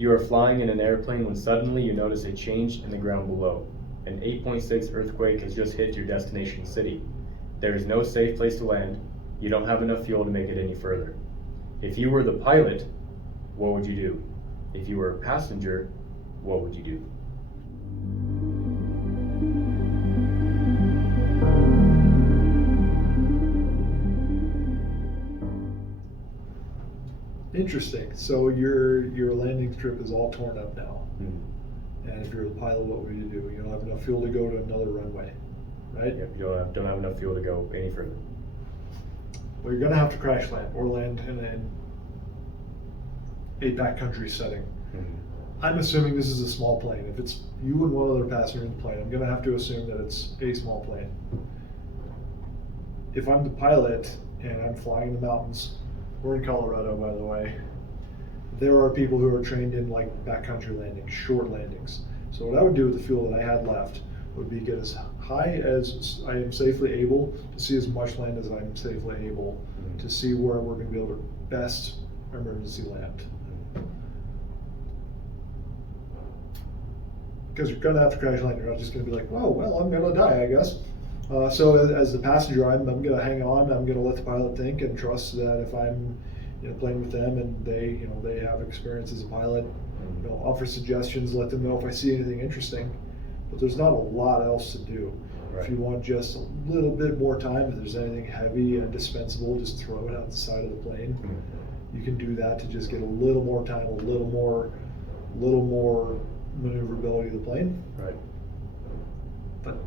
You are flying in an airplane when suddenly you notice a change in the ground below. An 8.6 earthquake has just hit your destination city. There is no safe place to land. You don't have enough fuel to make it any further. If you were the pilot, what would you do? If you were a passenger, what would you do? Interesting. So your landing strip is all torn up now. Mm-hmm. And if you're the pilot, what would you do? You don't have enough fuel to go to another runway, right? Yep, you don't have enough fuel to go any further. Well, you're going to have to crash land or land in a backcountry setting. Mm-hmm. I'm assuming this is a small plane. If it's you and one other passenger in the plane, I'm going to have to assume that it's a small plane. If I'm the pilot and I'm flying in the mountains, we're in Colorado, by the way, there are people who are trained in like backcountry landings, short landings. So what I would do with the fuel that I had left would be get as high as I am safely able to see as much land as I'm safely able to see where we're going to be able to best emergency land. Because you're going to have to crash land. You're not just going to be like, oh, well, I'm going to die, I guess. So as the passenger, I'm going to hang on. I'm going to let the pilot think and trust that if I'm playing with them and they have experience as a pilot, offer suggestions, let them know if I see anything interesting. But there's not a lot else to do. Right. If you want just a little bit more time, if there's anything heavy and dispensable, just throw it out the side of the plane. Mm-hmm. You can do that to just get a little more time, a little more maneuverability of the plane. Right. But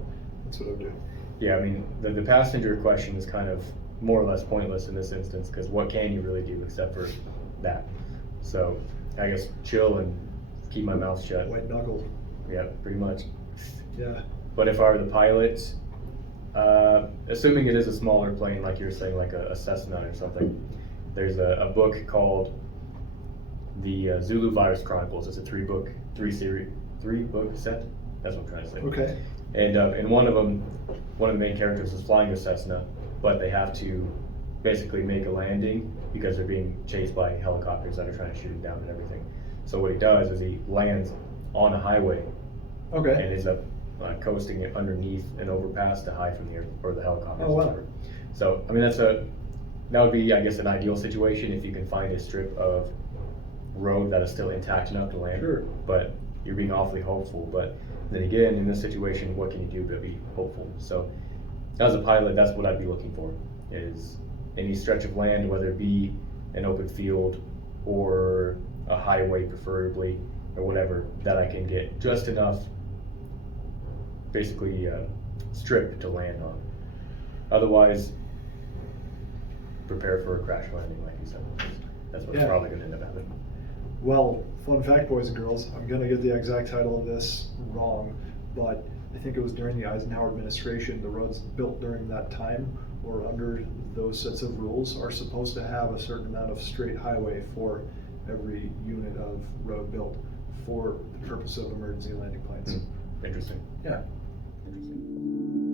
that's what I would do. Yeah, I mean, the passenger question is kind of more or less pointless in this instance because what can you really do except for that? So I guess chill and keep my mouth shut. White knuckle. Yeah, pretty much. Yeah. But if I were the pilot, assuming it is a smaller plane, like you were saying, like a Cessna or something, there's a book called the Zulu Virus Chronicles. It's a three book set. That's what I'm trying to say. Okay. And in one of them, one of the main characters is flying a Cessna, but they have to basically make a landing because they're being chased by helicopters that are trying to shoot him down and everything. So what he does is he lands on a highway. Okay. And ends up coasting it underneath an overpass to hide from the helicopters. Oh, wow. Or whatever. So I mean that would be, I guess, an ideal situation if you can find a strip of road that is still intact enough to land. Sure. But you're being awfully hopeful. But then again, in this situation, what can you do but be hopeful? So as a pilot, that's what I'd be looking for, is any stretch of land, whether it be an open field or a highway preferably, or whatever, that I can get just enough basically strip to land on. Otherwise, prepare for a crash landing, like you said. That's what's probably going to end up happening. Well, fun fact, boys and girls, I'm going to get the exact title of this wrong, but I think it was during the Eisenhower administration, the roads built during that time or under those sets of rules are supposed to have a certain amount of straight highway for every unit of road built for the purpose of emergency landing planes. Interesting. Yeah. Interesting.